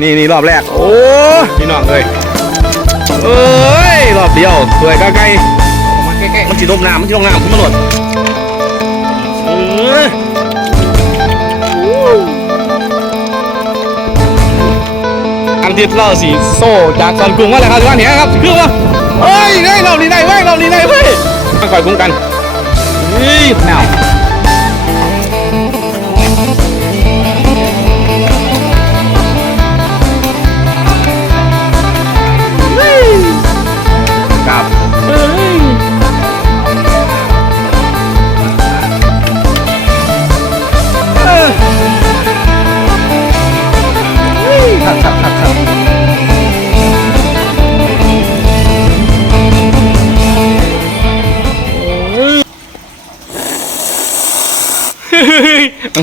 นี่นี่รอบแรก โอ้พี่น้องเลยเอ้ยรอบเดียวสวยใกล้มาใกล้มันจีลมน้ำมันจีลมน้ำขึ้นมาหลดอันที่เราสีโซ่จากซอนกรุงว่าอะไรครับทุกท่านเนี่ยครับคือว่าเฮ้ยได้รอบนี้ได้เว้ยรอบนี้ได้เว้ยมาคอยคุ้มกันเฮ้ยแนว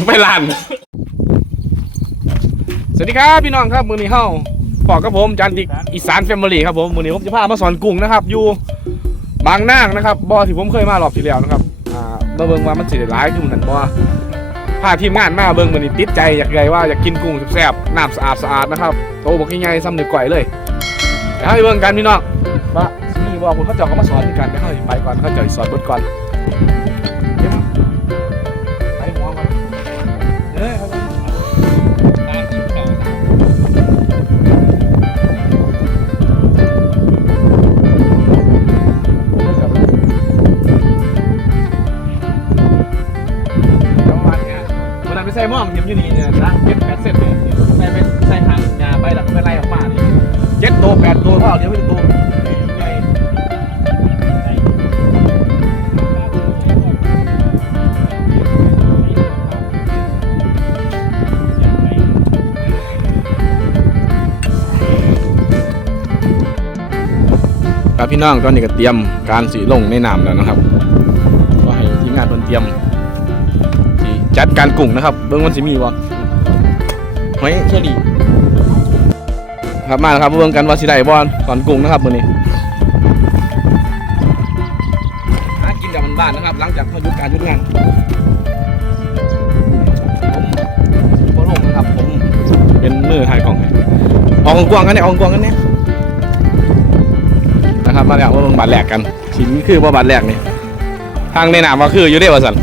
ไปลาน สวัสดีครับพี่น้องครับมือนี้เฮาปอกกับผมจันติกอีสานแฟมิลี่ครับผมมือนี้ผมจะพามาสอนกุ้งนะครับอยู่บางนางนะครับบ่อที่ผมเคยมารอบที่แล้วนะครับอ่ามาเบิ่งว่ามันสิได้หลายขึ้นนั่นบ่พาทีมงานมาเบิ่งมือนี้ติดใจอยากไงว่าอยากกินกุ้งแซ่บๆน้ำสะอาดสะอาดๆนะครับโตบอกใหญ่ๆซ้ำหนึ่งก่อยเลยเดี๋ยวให้เบิ่งกันพี่น้องว่านี่ว่าผมเขาเจาะก็มาสอนกันเดี๋ยวเขาไปก่อนเขาเจาะสอนบดก่อน ครับพี่น้องตอนนี้ก็เตรียมการสีลงในน้ำแล้วนะครับ ก็ให้ทีมงานเพิ่นเตรียมที่จัดการกุ้งนะครับ เบิ้งมันสิมีบ่หอยเชอรี่ครับมาแล้วครับเบิ้งกันว่าสิได้บ่ตอนกุ้งนะครับมื้อนี้หากินแบบบ้านๆนะครับ หลังจากพายุการหยุดงานผมบ่ลงนะครับผมเป็นมือถ่ายกล่องให้ออกกว้างๆกันเนี่ยออกกว้างกันเนี่ย นะครับมาแล้วว่าเบิ่งบาดแหลกกันชิ้นคือว่าบาดแหลกนี่ทางในนามว่าคืออยู่ได้ว่าสัน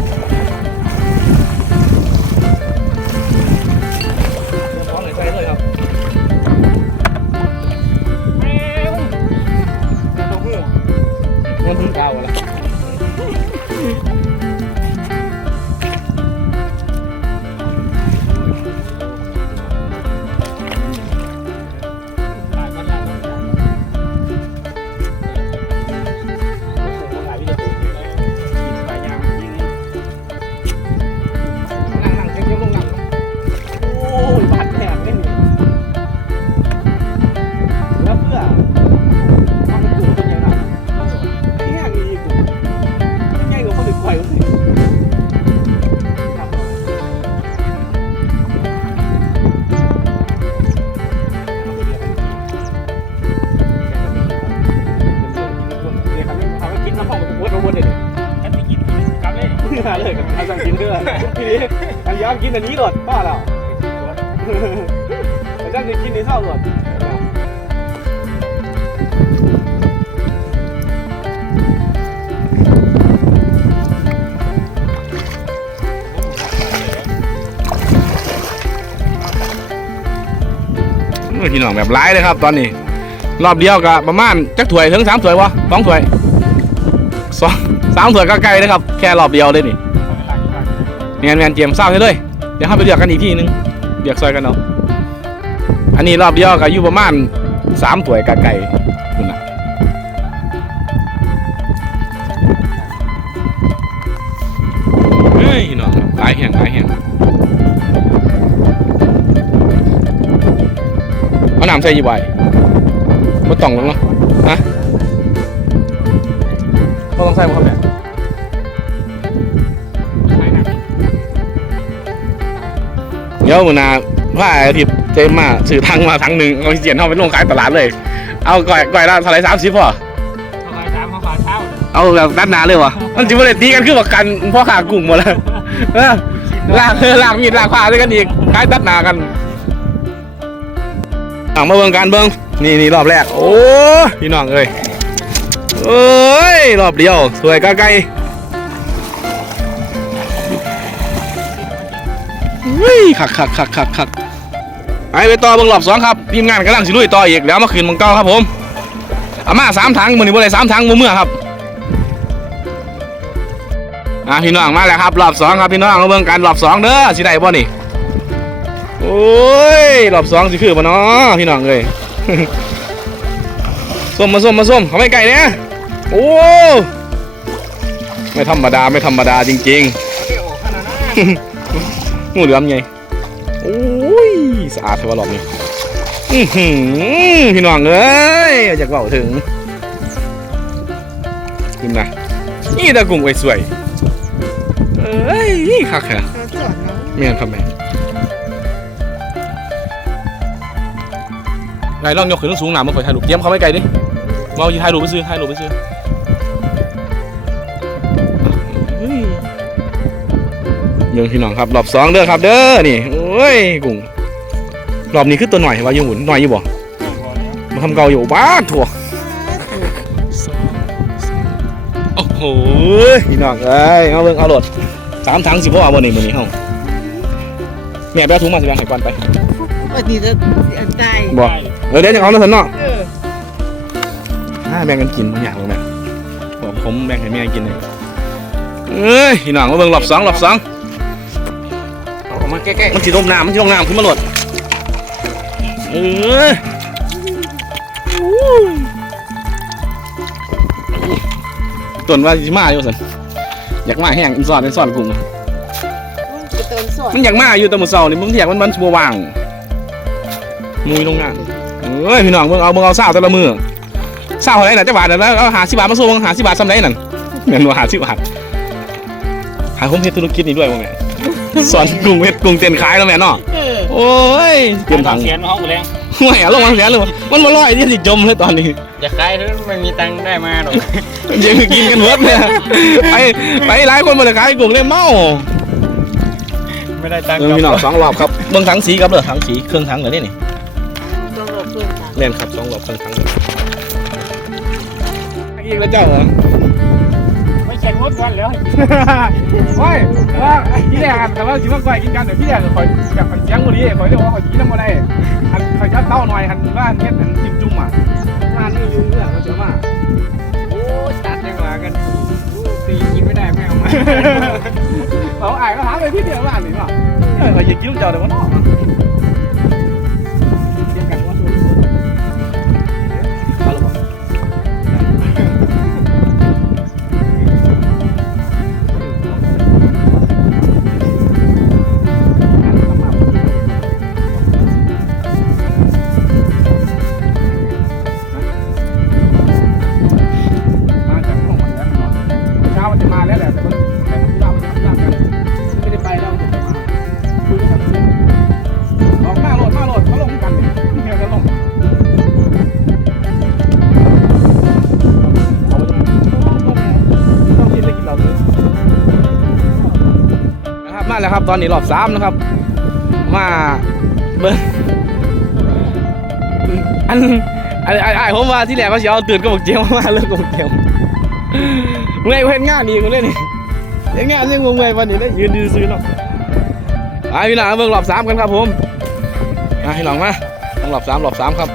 กินอันนี้ก่อนป้าเราแต่จ้างจะกินในเท่าก่อนพี่น้องแบบร้ายเลยครับ ตอนนี้ รอบเดียวกับประมาณจักถวยถึงสามถวยวะสองถวยสองสามถวยก็ไกลนะครับ แค่รอบเดียวเลยนี่แมนแมนเจียมเศร้าให้เลย ดี๋ยวให้ไปเลือกกันอีกทีนึงเลือกซอยกันเอาะอันนี้รอบเดียวกับอยู่ประมาณสามถ้วยกะไก่คุณนะเฮ้ยน้องหลายแห่งหลายแห่งเอาน้ำใส่ยี่ใบไม่ต้องหรอกเนาะฮะก็ต้องใส่บ่ครับเนี่ย ดี๋ยวมือหนาว่าอาทิตย์เจมมาสื่อทางมาทางหนึ่งเอาเสียนเข้าไปลงขายตลาดเลย เอาก่อยก่อยละเท่าไหรสามสิบพอทำลายน้ำข้าวปลาเช้าเอาแบบด้านหนาเลยวะมันจิบเลยตีกันคือว่ากันพ่อขากุ้งหมดแล้วเออลากเออลากมีดลากผ้าด้วยกันอีกขายตัดหนากันอ่างมาเบิ่งการเบิ่งนี่นี่รอบแรก โอ้พี่น้องเอ้ยเอ้ยรอบเดียวสวยกาไกล เฮ้ยขักขักขักขักขักไปไปต่อเบิ่งรอบสองครับทีมงานกำลังสิลุยต่ออีกแล้วมาคืนมังเก้าครับผมอามาสามถังมือนี้บ่ได้สามถังมือเมื่อครับอะพี่น้องมาแล้วครับรอบสองครับพี่น้องมาเบิ่งกันรอบสองเด้อสิได้บ่นี่โอ้ยรอบสองสิคือบ่เนาะพี่น้องเอ้ยส้มมาส้มมาส้มเขาไม่ไก่เนี่ยโอ้ไม่ธรรมดาไม่ธรรมดาจริงๆ งูเหลือมไงโอ้ยสะอาดเทวารอบนี้อือหือพี่น้องเอ้ยอยากเบาถึงคุณนะนี่ตะกุ้งไว้สวยเอ้ยคักแค่เรอนน้องเมียนทำไมไงลองยกขึ้นสูงหนามาคอยถ่ายรูปเตรียมเขาไม่ไกลดิมาเอาถ่ายรูปไปซื้อถ่ายรูปไปซื้อ เดี๋ยังพี่น้องครับรอบสองเด้อครับเด้อนี่โอ้ยกุ้งรอบนี้คือตัวหน่อยว่ายังหมุนหน่อยอยู่บ่มาทำเกาอยู่บ้าถั่วโอ้โหพี่น้องเอ้ยเอาเบิ่งเอาโหลดสามถังสิบ่เอาบ่นี่มื้อนี้เฮาแม่ไปเอาถุงมาสิแบ่งให้ก่อนไปวันนี้จะอันตายบ่เออเดี๋ยวจะเอาแล้วซั่นเนาะเอออ่าแบ่งกันกินบางอย่างบ่แม่บอกผมแบ่งให้แม่กินเลยเอ้ยพี่น้องมาเบิ่งรอบสองรอบสอง เอาออกมาแก้มันสิลงน้ำมันสิลงน้ำขึ้นมาโหลดเอ้ยต้นว่าสิมาอยู่ซั่นอยากมาแห้งอินซอนอินซอนกุ้งมันจะต้นสอนมันอยากมาอยู่แต่มื้อเช้านี่มึงเถียงมันมันบ่ว่างมุยลงน้ำเอ้ยพี่น้องเบิ่งเอาเบิ่งเอาซาวแต่ละมื้อซาวเท่าไหร่น่ะจักบาทน่ะแล้วเอา50บาทมาส่ง50บาทซำไดนั่นแม่นบ่50บาทหาผมเฮ็ดธุรกิจนี้ด้วยบ่แม่ สอนกุ้งเฮ็ดกุ้งเต้นขายแล้วแม่เนาะเออโอ้ยเตรียมถังเสียนห้องกูแรงห่วยเอาลงมาเสียเลยมันมาลอยที่สิจมเลยตอนนี้อย่าขายถ้าไม่มีตังค์ได้มาหรอกยังกินกันเวิร์ดเลยไปไปหลายคนมาเลยขายกุ้งเลยเมาไม่ได้ตังค์เออพี่น้องสองรอบครับเบิ่งถังสีครับเด้อถังสีเครื่องถังเหรอเนี่ยนี่ต้องหลบเพื่อนค่ะเล่นครับสองรอบเครื่องถังเลยอีกแล้วเจ้าเหรอไม่ใช่งดวันแล้วโอ้ยว่าพี่แรกแต่ว่าสิมาก่อยกินกันแต่พี่แรกคอยอยากคอยเสียงวันนี้คอยเรียกว่าคอยกินน้ำมันได้อันคอยจัดเต้าหน่อยหันว่าเฮ็ดอันจิ้มจุ่มอะงานี่ยุ่งเรื่องเราเจอมาโอ้ตัดยังหวากันตีกินไม่ได้ไม่เอามาเราอ่านก็ถาไปพี่เดียวว่าหรือเปล่าเออคอยอยากกินลูกเจ้าเดี๋ยวมันออก ตอนนี้รอบสามนะครับ มาเบิ้งอันอันอันอันผมว่าที่แรกเขาจะเอาตื่นกับบอกเจียวมาเลิกกับบอกเจียวเมื่อยเห็นงานดีกว่าเลยนี่เห็นงานยังงงเมื่อยวันนี้ได้ยืนดูซื้อเนาะไปพี่น้องเบิ่งรอบสามกันครับผมมาให้น้องมาต้องรอบสามรอบสามครับ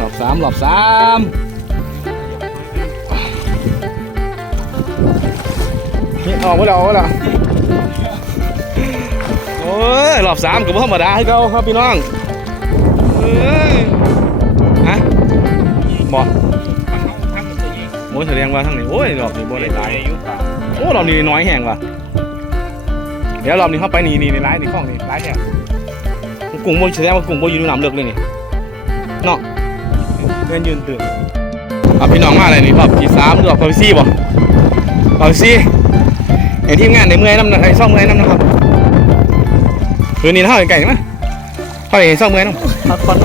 รอบสามรอบสาม ออกมาแล้วออกมาแล้วโอ้ยรอบสามกับธรรมดาให้เขาครับพี่น้องเอ้ยฮะบอกโอ้ยแสดงว่าทั้งนี้โอ้ยรอบนี้บ่ได้หลายโอ้รอบนี้น้อยแห้งว่ะเดี๋ยวรอบนี้เข้าไปนี่นี่ในร้านนี่ข้องนี่ร้านเนี่ยกุ้งบ่แสดงว่ากุ้งบ่อยู่ในน้ำเลิกเลยนี่เนาะเดินยืนตื่นเอาพี่น้องมาอะไรนี่รอบที่สามหรือรอบที่สี่บ่รอบที่สี่ เห็นทีมงานในเมื่อยน้ำไอ้ซ่อมเมื่อยน้ำนะครับคืนนี้เท่าไหร่ไก่ไหมเท่าไหร่ซ่อมเมื่อยน้ำพักผ่อน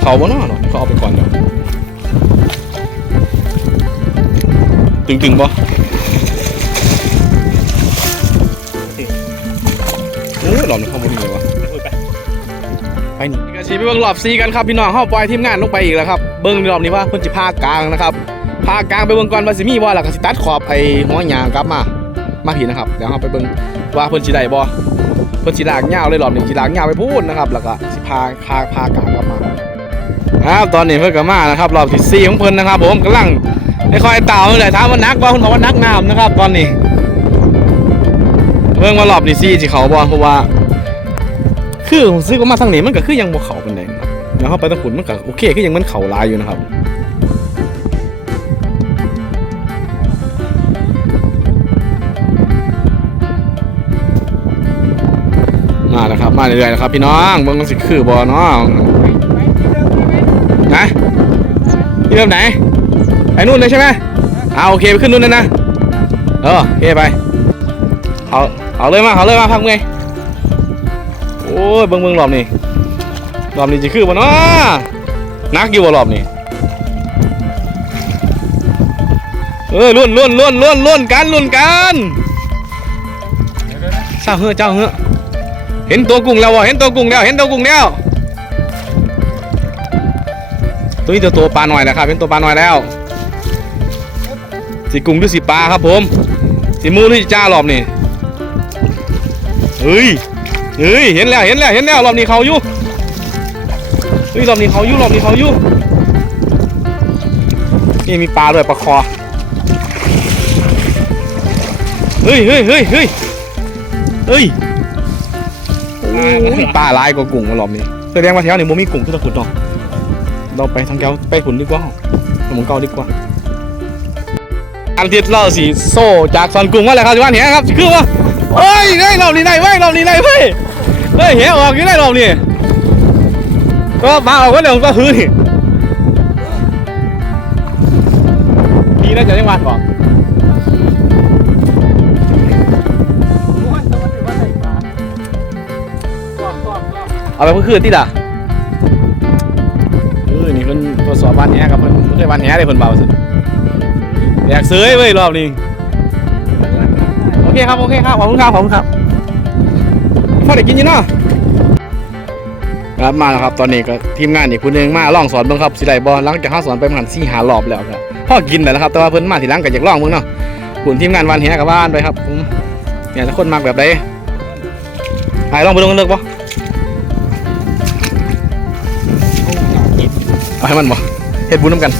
เขาบ่เนาะเขาเอาไปก่อนเดี๋ยวตึงๆบ่โอ้ยหลอมเข้ามา ดีเลยวะไปนี่ก็สิไปเบิ่งรอบซีกันครับพี่น้องเฮาปล่อยทีมงานลงไปอีกแล้วครับเบิ่งรอบนี้ว่าเพิ่นสิพากลางนะครับพากลางไปเบิ่งก่อนว่าสิมีบ่แล้วก็สิตัดขอบไอ้หัวหยางกลับมามาผีนะครับเดี๋ยวเฮาไปเบิ่งว่าเพิ่นสิได้บ่เพิ่นสิลากยาวเลยรอบนี้สิลากยาวไปพูดนะครับแล้วก็สิพาพาพากลางกลับมาครับตอนนี้เพิ่นก็มานะครับรอบที่สี่ของเพิ่นนะครับผมกำลังค่อยเต่าเลยถามว่านักบ่เพิ่นบอกว่านักน้ำนะครับ ตอนนี้เบิ่งว่ารอบนี้ซี่สิเขาบ่เพราะว่า คือผมซื้อมาทางนี้มันก็คือยังบ่เขาปานใดนะครับแล้วเข้าไปทางขุนมันก็โอเคคือยังมันเข่าลายอยู่นะครับมาแล้วครับมาเรื่อยๆนะครับพี่น้องเบิ่งมันสิคือบ่เนาะนะที่เริ่มไหนไปนู่นเลยใช่ไหมเอาโอเคไปขึ้นนู่นเลยนะเออโอเคไปเอาเอาเลยมาเอาเลยมาพักเมื่อย โอ้ยเบิ่งเบิ่งรอบนี้รอบนี้จะคือบ่เนาะนักอยู่บ่รอบนี้เอ้ยลุ้นลุ้นลุ้นลุ้นลุ้นกันลุ้นกันเจ้าเฮ้อเจ้าเฮ้อเห็นตัวกุ้งแล้วบ่เห็นตัวกุ้งแล้วเห็นตัวกุ้งแล้วตัวนี้ตัวตัวปลาหน่อยแล้วครับเห็นตัวปลาหน่อยแล้วสิกุ้งหรือสิปลาครับผมสิมูหรือสิจ้ารอบนี้เฮ้ย เฮ้ยเห็นแล้วเห็นแล้วเห็นแล้วรอบนี้เขาอยู่เฮ้ยรอบนี้เขาอยู่รอบนี้เขาอยู่นี่มีปลาด้วยปลาคอเฮ้ยเฮ้ยเฮ้ยเฮ้ยเฮ้ยโอ้ยปลาหลายกว่ากุ้งมารอบนี้แสดงว่าแถวนี้บ่มีกุ้งที่ตะขุดเนาะเราไปทางแถวไปขุนดีกว่าไปหมุนเก่าดีกว่าอันที่เราสีโซ่จากซอนกุ้งมาแล้วครับที่บ้านเห็นครับคือว่า เฮ้ยได้รอบนี้ได้เว้ยรอบนี้ได้เว้ยเฮ้ยเหี้ยออกอยู่ได้รอบนี้ก็มาเอาก็เดี๋ยวก็ฮือนี่ดีนะจะได้วันบอกเอาไปเพื่อคืนที่ด่ะเออนี่เพิ่นตรวจสอบบ้านแหครับเพิ่นเคยบ้านแหเลยเพิ่นเบาสุดอยากซื้อเว้ยรอบนี้ เคครับ โอเคครับ ขอบคุณครับ ขอบคุณครับพอได้กินยี่เนาะครับมาแล้วครับ ตอนนี้ก็ทีมงานอีกคนหนึงมาล่องสอนเบิ่งครับสิได้บ่หลังจากเขาสอนไปประมาณสี่หารอบแล้วครับพ่อกินแล้วนะครับ แต่ว่าเพิ่นมาทีหลังก็อยากล่องเบิ่งเนาะคุณทีมงานวันเฮียกับบ้านไปครับเนี่ยถ้าคนมักแบบใดไปล่องไปลงกันเลิกบ่เอาให้มันบ่เฮ็ดบุญน้ำกัน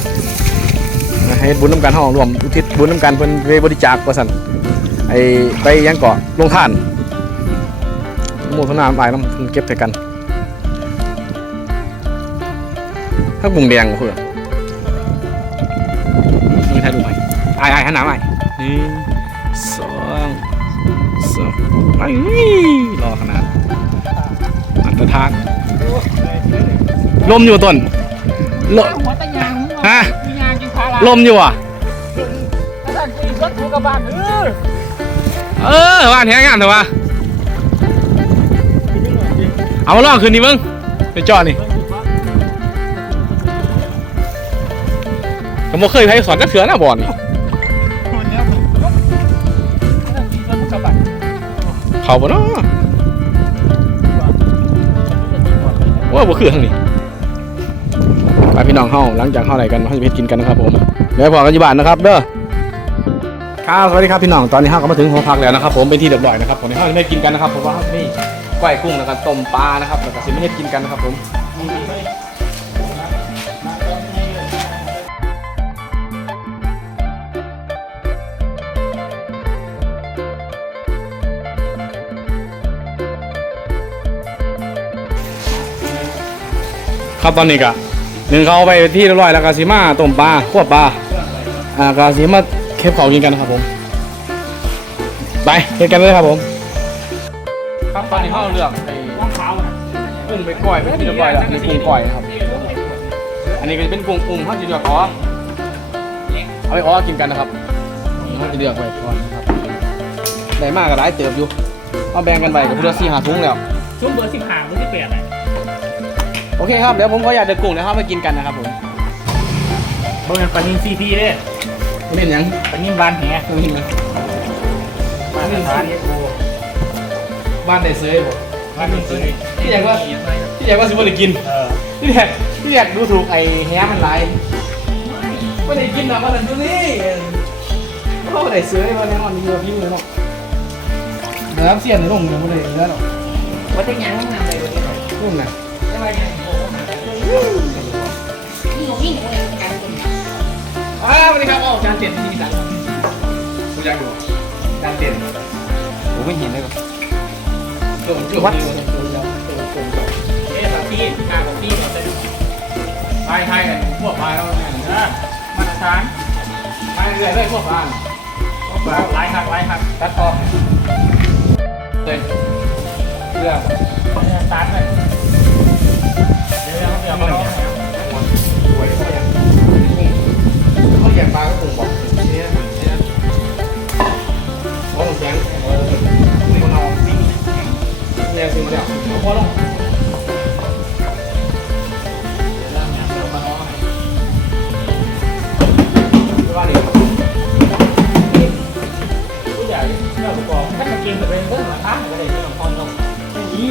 ให้เฮ็ดบุญน้ำกันห้องรวมอุทิศบุญน้ำกันเพิ่นไปบริจาคว่าซั่น ไอ้ไปยังเกาะลงท่านโมทนาไปน้ำเก็บใส่กันถ้ากุ้งแดงก็คือนี่ถ่ายดูไหมไอ้ไอ้หันหน้าไปหนึ่งสองสามไปรอขนาดอันตรธานลมอยู่ต้นลมหัวตะยางฮะมียางกินขาลาลมอยู่อะถ้าท่านกินรถถูกกระบะเออ เออว่านแท้งานเถอะวะเอามาลองคืนนี้มึงไปจอดนี่ผมบ่เคยใครสอนจักเถื่อนะบอลนี่คนเนี้ยผมถ้ากินรถถูกกระบะเขาบ่เนาะว่าบ่คือทางนี้ไปพี่น้องเฮาหลังจากเฮาอะไรกันเฮาจะไปกินกันนะครับผมเดี๋ยวพอกันอยู่บ้านนะครับเด้อ ครับสวัสดีครับพี่น้องตอนนี้เฮาก็มาถึงหอพักแล้วนะครับผมเป็นที่เรียบร้อยนะครับผมนี้เฮาจะไม่กินกันนะครับเพราะว่าเฮาจะมีก้อยกุ้งแล้วก็ต้มปลานะครับแล้วก็สิมาเฮ็ดกินกันนะครับผมครับตอนนี้ก็หนึ่งเขาไปที่เรียบร้อยแล้วก็สีมาต้มปลาขั่วปลาอ่าก็สีมา เค็บเขากินกันนะครับผม ไปเฮ็ดกันเลยครับผม ครับตอนนี้เขาเลือกไอ้รองเท้าอะกุ้งไปก่อยไปที่เรียบร้อยแล้วนี่กุ้งก่อยครับ อันนี้ก็เป็นกุ้งอุ้มเขาจะเลือกอ๋อเอาไปอ๋อกินกันนะครับเขาจะเลือกไว้ก่อนนะครับได้มากก็หลายเติบอยู่เอาแบ่งกันไปกับเพื่อสี่หาถุงแล้วช่วงเบอร์สิบห้าเบอร์สิบแปดอะโอเคครับเดี๋ยวผมขออยากเดือกุ้งนะครับมากินกันนะครับผมเบอร์ปานินซีพีเลยน เล่นหยังปนิ่มบานแหตัวนี้เลยมาตรฐานเนี่ยกูบ้านได้เซยบ่มาตรฐานที่อยากว่าที่อยากว่าสิบ่ได้กินเออที่อยากที่อยากดูถูกไอ้แฮมันหลายบ่ได้กินนะมันนั่นตัวนี้โอ้ได้เซยบ่ได้นอนมีว่าพี่มือเนาะนะครับเสียนลงเนี่ยบ่ได้เนื้อหรอกว่าจะยังทำอะไรวันนี้นุ่มน่ะจะมายังนี่ อ้าวสวัสดีครับอ๋อจานเต็นที่สั่งกูอยากดูจานเต็นผมไม่เห็นเลยว่ะโดนวัดเอ๊ะสามที่กาของที่เราจะไทยไทยพวกพายแล้วเนี่ยเออมาตรฐานไทยเรื่อยเลยพวกพายไล่หักไล่หักตัดออกเลยเพื่อสตาร์ทเลยเดี๋ยวเดี๋ยวเขาเดี๋ยวมา เขาอยากปลาก็คงบอกเนี่ยเนี่ยเขาแข็งนี่มันเอาเนี่ยซื้อมาแล้วพอแล้วว่าดิผู้ใหญ่เจ้าผู้กองท่านมาเกมแต่เป็นเรื่องหลังบ้านก็ได้ที่หลวงพอต้องนี่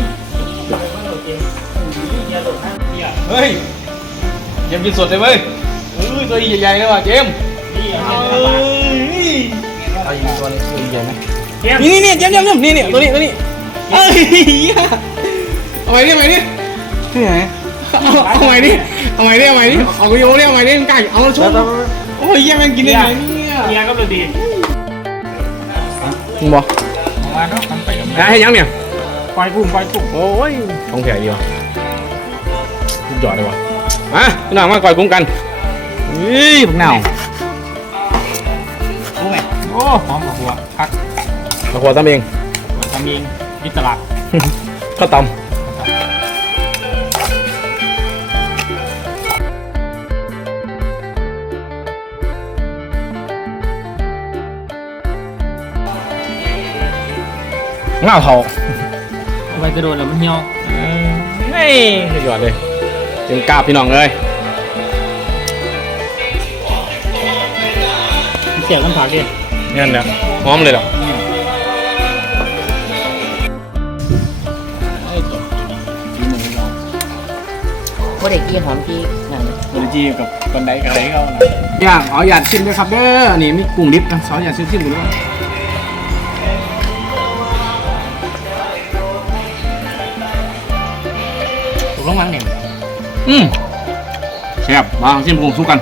เรื่องเกมนี่เยอะหลงนะเนี่ยเฮ้ยเจมกินสดเลยเว้ย ตัวใหญ่ๆเลยว่ะเจมนี่เอาเอ้เงินมายเอาอีกตัวตัวใหญ่ไหมนี่นี่นี่เจมเจมเจมนี่นี่ตัวนี้ตัวนี้เอ้ยเอาไว้ดิเอาไว้ดิที่ไหนเอาไว้ดิเอาไว้ดิเอาไว้ดิเอาวิดีโอดิเอาไว้ดิมันไก่เอาชมโอ้ยยังมันกินได้ไงเนี่ยเมียก็ดูดีมึงบอกนะทำไปกับให้ยังเนี่ยปล่อยกุ้งปล่อยกุ้งโอ้ยของแถดีว่ะสุดยอดเลยว่ะมาพี่น้องมาก่อยกุ้งกัน นี่พวกเน่ากุ้งไงโอ้หอมกับหัวพักมาขวดตำเองทำเองที่ตลาดข้าวตำเงาเทาเอาไปกระโดดแล้วมันเหี่ยวนี่สุดยอดเลยเต็มกราบพี่น้องเลย เสียบกันผักดินี่นแหละหอมเลยเหรอว่าเด็กกี้หอมกี้นั่นบริจีกับคนใดกับใดเขาย่างอ๋อหยาดชิมด้วยครับเด้อนี่มีกุ้งดิบนะสาวหยาดชิมชิมดูด้วยถูกลงมั้งเนี่ยอืมแซ่บมาชิมกุ้งสู้กัน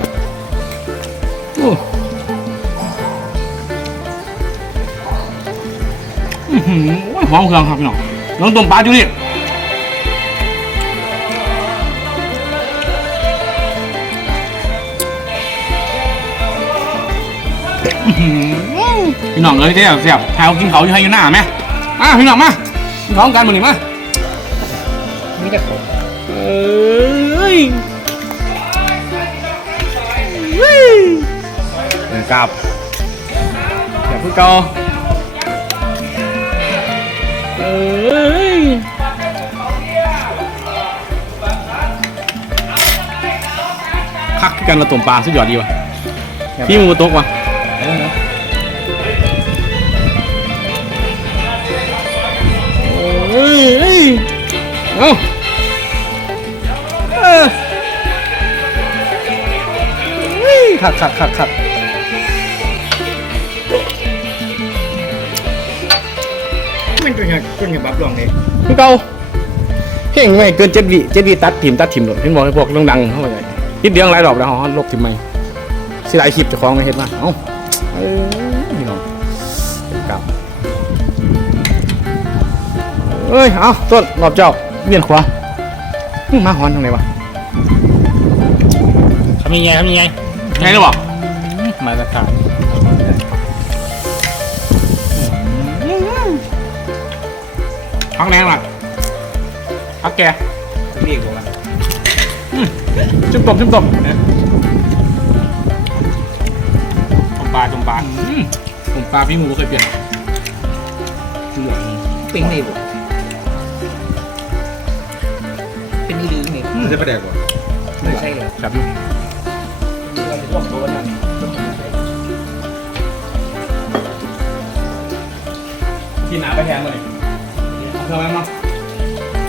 หือโอ้ยหอมเครื่องครับพี่น้องน้องต้มปลาอยู่นี่พี่น้องเอ้ยเจ๊แซ่บใครเอากินเขาอยู่ให้อยู่หน้าไหมมาพี่น้องมากินของกันมาหนิมามีแต่ผมเอ้ยกลับอย่าพูดเกา อ้ยคักคือกันเราต้มปลาสุดยอดดีว่ะพี่มือตกว่ะเอ้ยเอ้าเอออุ้ยขัดขัดขัดขัด เป็นไงเป็นไงบับลองเลยพี่เกาเพ่งไม่เกินเจ็ดวิเจ็ดวิตัดถิ่มตัดถิ่มหมดพี่บอกให้พวกดังๆเข้าไปเลยคิดเดียงหลายรอบแล้วฮะลบถิ่มไหมสิหลายคลิปเจะคล้าของในเฮ็ดมาเอ้าเอ้ยพี่น้องเป็นกลับเอ้ยเอาต้นรอบเจ้าเวียนขวาอื้อมาหอนทางไหนวะทำยังไงทำยังไงไงหรือเปล่า พักแรงหล่ะพักแกเอียกผมละจุ่มตบจุ่มตบจุ่มปลาจุ่มปลาจุ่มปลาพี่มูเคยเปลี่ยนปิ้งในบ่เป็นอีลืมนี่มันจะไปแดกบ่ไม่ใช่เหรอครับลูกเอนนะกินหนาไปแทนเลย เอาเท่านั้นเนาะ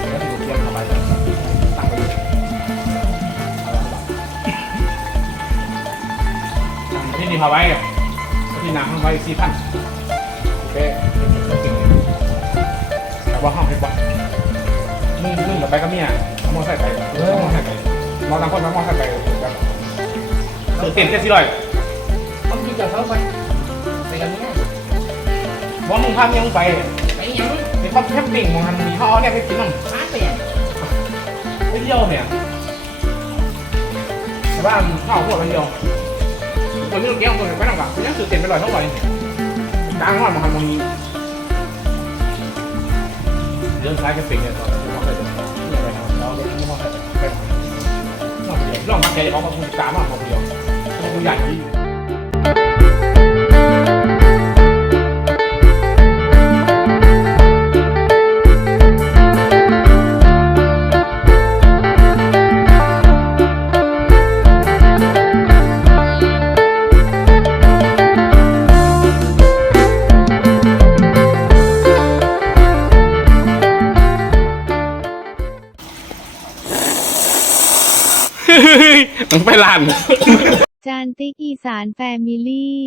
แล้วถึงเตรียมเข้าไปตั้งไปเลยที่นี่พาไว้ที่น้ำพาไว้สี่พันโอเคแต่ว่าห้องให้ปะมึงมึงกับไปกับเมียเอามอไซค์ไปเอามอไซค์ไปมอต่างคนเอามอไซค์ไปแบบซื้อเต็มแค่สี่ร้อยผมกินกับเขาไปไปกับเมียว่ามึงพาเมียมึงไปไปยัง ในครอบแคมปิ้งมองทำมีเขาเอเนี่ยไปกินน้ำมาไปยังไปเที่ยวเนี่ยแต่ว่าข้าวพวกไปเที่ยวคนนี้เราเกี้ยวคนไปนั่งกับนี่คือเต็มไปลอยเท่าไหร่กลางห้องมาทำตรงนี้เรื่องคล้ายแคมปิ้งเนี่ยเราไม่ไปเลยเนี่ยไปทำเราไม่ต้องไปดียวลองมาแกเอามาพูดกลางมากกว่าเดียวตัวใหญ่ที่ มึงไปลาน จานติ๊กอีสานแฟมิลี่